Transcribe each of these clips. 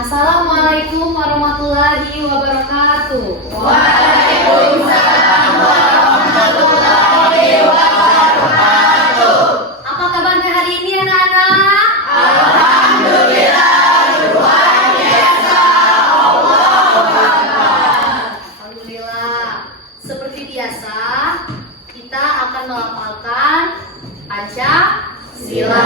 Assalamualaikum warahmatullahi wabarakatuh. Waalaikumsalam warahmatullahi wabarakatuh. Apa kabarnya hari ini anak-anak? Alhamdulillah, luar biasa. Allahu Akbar. Alhamdulillah. Seperti biasa, kita akan melafalkan Pancasila.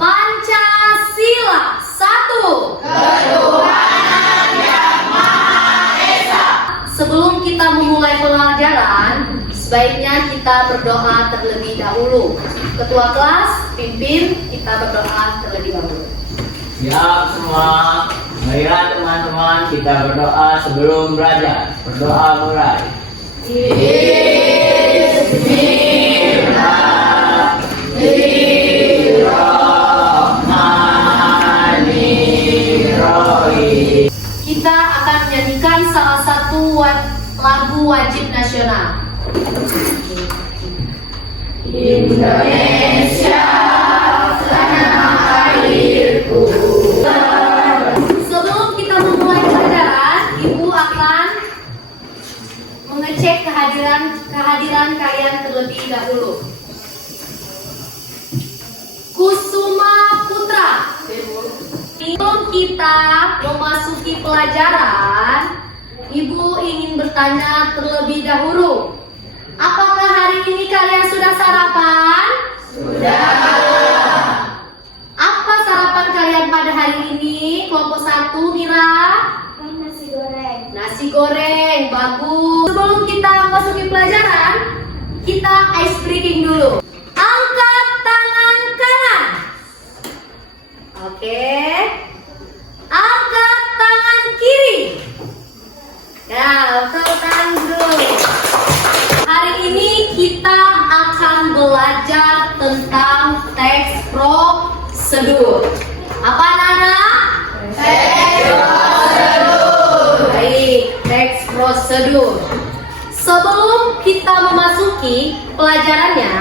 Pancasila. 1. Ketuhanan Yang Maha Esa. Sebelum kita memulai pelajaran, sebaiknya kita berdoa terlebih dahulu. Ketua kelas, pimpin, kita berdoa terlebih dahulu. Siap semua. Marilah teman-teman kita berdoa sebelum belajar. Berdoa mulai. Bismillahirrahmanirrahim. Kita akan menyanyikan salah satu lagu wajib nasional. Indonesia, tanah airku. Sebelum kita memulai pelajaran, Ibu akan mengecek kehadiran kalian terlebih dahulu. Kusuma Putra. Sebelum kita memasuki pelajaran, Ibu ingin bertanya terlebih dahulu. Apakah hari ini kalian sudah sarapan? Sudah. Apa sarapan kalian pada hari ini? Kelompok 1, Mira? Nasi goreng. Nasi goreng, bagus. Sebelum kita masuki pelajaran, kita ice breaking dulu. Angkat tangan kanan. Oke. Angkat tangan kiri. Ya, tepuk tangan dulu. Hari ini kita akan belajar tentang teks prosedur. Apa anak-anak? Baik, teks prosedur. Sebelum kita memasuki pelajarannya,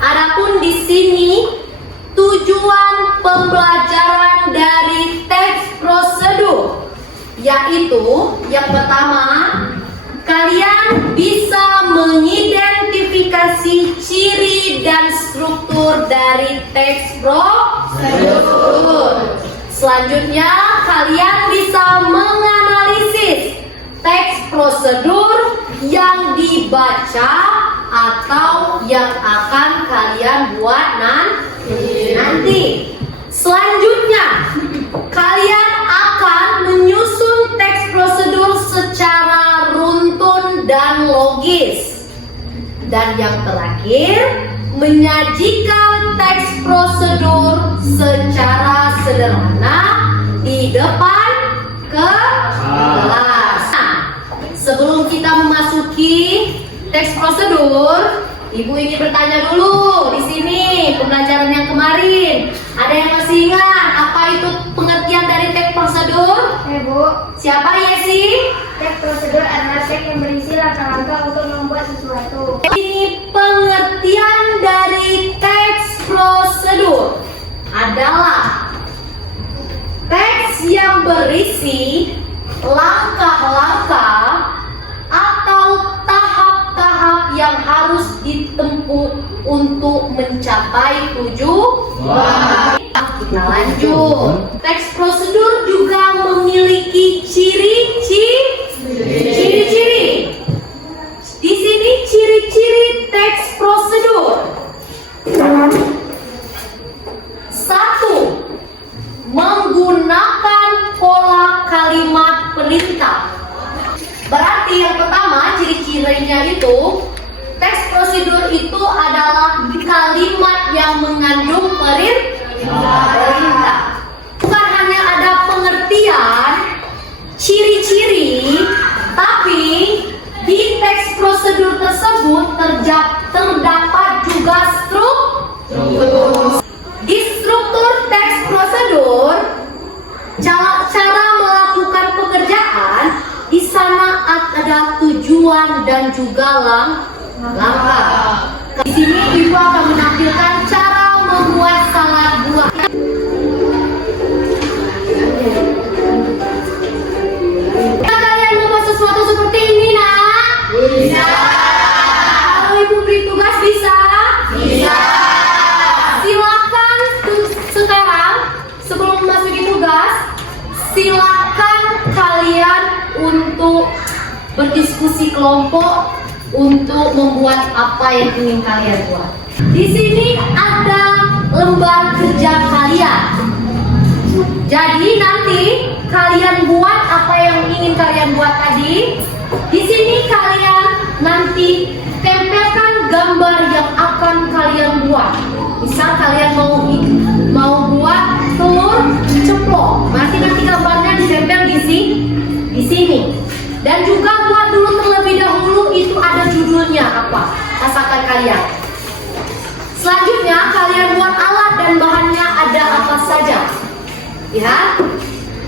adapun di sini tujuan pembelajaran dari teks prosedur, yaitu yang pertama, kalian bisa mengidentifikasi ciri dan struktur dari teks prosedur. Selanjutnya, kalian bisa menganalisis teks prosedur yang dibaca atau yang akan kalian buat nanti. Selanjutnya, kalian akan menyusun teks prosedur secara runtun dan logis. Dan yang terakhir, menyajikan teks prosedur secara sederhana di depan kelas. Sebelum kita memasuki teks prosedur, Ibu ingin bertanya dulu di sini pembelajaran yang kemarin. Ada yang masih ingat apa itu pengertian dari teks prosedur? Bu, Siapa Yesi? teks prosedur adalah teks yang berisi langkah-langkah untuk membuat sesuatu. Ini pengertian dari teks prosedur adalah teks yang berisi langkah-langkah atau tahap-tahap yang harus ditempuh untuk mencapai tujuan. Kita lanjut. Teks prosedur juga memiliki ciri-ciri. Di sini ciri-ciri teks prosedur. 1. Menggunakan pola kalimat perintah. Berarti yang pertama ciri-cirinya itu teks prosedur itu adalah kalimat yang mengandung perintah. Bukan hanya ada pengertian, ciri-ciri, tapi di teks prosedur tersebut terdapat juga struktur. Di struktur teks prosedur, cara melakukan pekerjaan, di sana ada tujuan dan juga langkah. Di sini Ibu akan menampilkan cara membuat salad buah. silakan kalian untuk berdiskusi kelompok untuk membuat apa yang ingin kalian buat. Di sini ada lembar kerja kalian. Jadi nanti kalian buat apa yang ingin kalian buat tadi. Di sini kalian nanti tempelkan gambar yang akan kalian buat. Misal kalian mau buat telur ceplok, nanti gambarnya ditempel di sini. Dan juga buat dulu terlebih dahulu itu ada judulnya apa, rasakan kalian. Selanjutnya kalian buat alat dan bahannya ada apa saja, ya.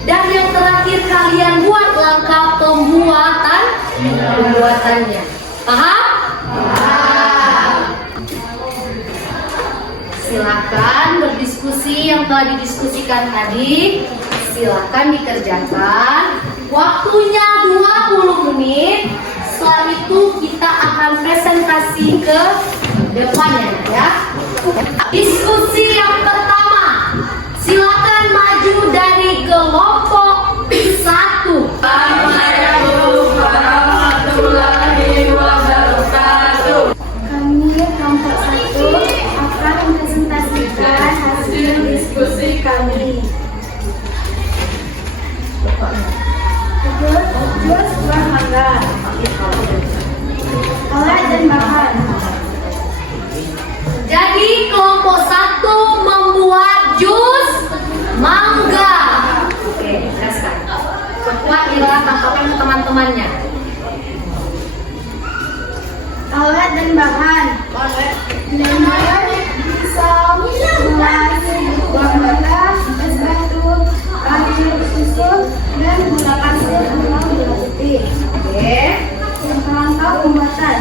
Dan yang terakhir kalian buat langkah pembuatannya. Paham? Silakan berdiskusi yang telah didiskusikan tadi. Silakan dikerjakan. Waktunya 20 menit. Setelah itu kita akan presentasi ke depannya, ya. Diskusi yang pertama. Silakan maju dari kelompok 1. Assalamualaikum warahmatullahi wabarakatuh. Kami kelompok 1 akan mempresentasikan hasil diskusi kami. Jus buah mangga. Alat dan bahan. Jadi kelompok 1 membuat jus mangga. Oke, jelaskan. Kuat adalah tampakkan teman-temannya. Alat dan bahan. Blender, pisau, gelas, buah mangga, es batu, air susu, dan gula pasir atau gula putih. Oke. Langkah pembuatan.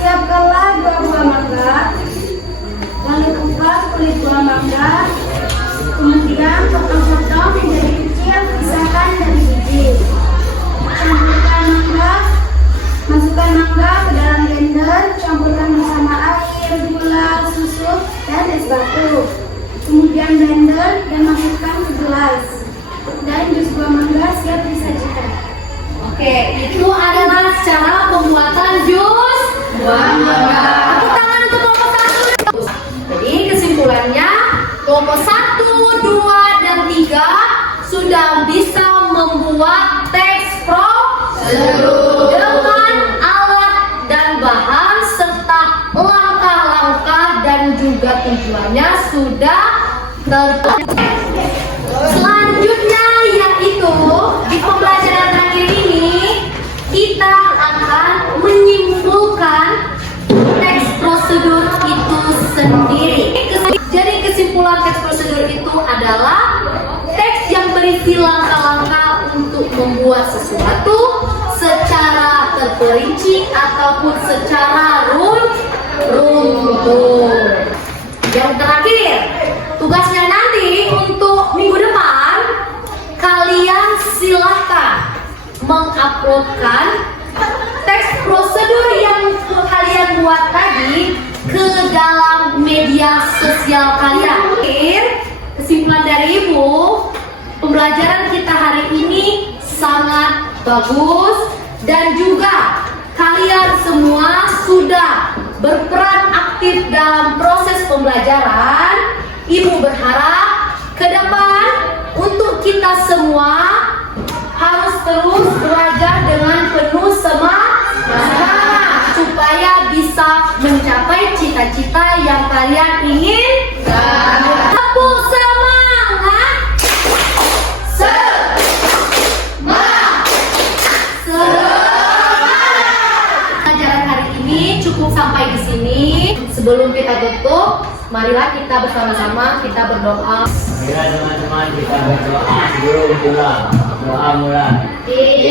Siapkanlah buah mangga, lalu kupas kulit buah mangga, kemudian potong-potong menjadi kecil, pisahkan dari biji. Masukkan mangga ke dalam blender, campurkan bersama air, gula, susu, dan es batu. Kemudian blender dan masukkan ke gelas. Dan jus buah mangga siap disajikan. Oke, itu adalah cara pembuatan jus buah mangga. Tepuk tangan untuk kelompok 1. Jadi kesimpulannya kelompok 1, 2, dan 3 sudah bisa membuat teks prosedur dengan alat dan bahan serta langkah-langkah dan juga tujuannya sudah tertulis. Selanjutnya yaitu di pembelajaran terakhir ini kita akan menyimpulkan teks prosedur itu sendiri. Jadi kesimpulan teks prosedur itu adalah teks yang berisi langkah-langkah untuk membuat sesuatu secara terperinci ataupun secara runtun. Yang terakhir, tugasnya nanti untuk minggu depan kalian silahkan menguploadkan teks prosedur yang kalian buat tadi ke dalam media sosial kalian. Kesimpulan dari Ibu, pembelajaran kita hari ini sangat bagus dan juga kalian semua sudah berperan aktif dalam proses pembelajaran. Ibu berharap ke depan untuk kita semua harus terus belajar dengan penuh semangat supaya bisa mencapai cita-cita yang kalian ingin. Tepuk semangat. Pelajaran hari ini cukup sampai di sini. Sebelum kita tutup, marilah kita bersama-sama kita berdoa. Marilah teman-teman kita berdoa sebelum pulang. Doa mulai. Bismillah.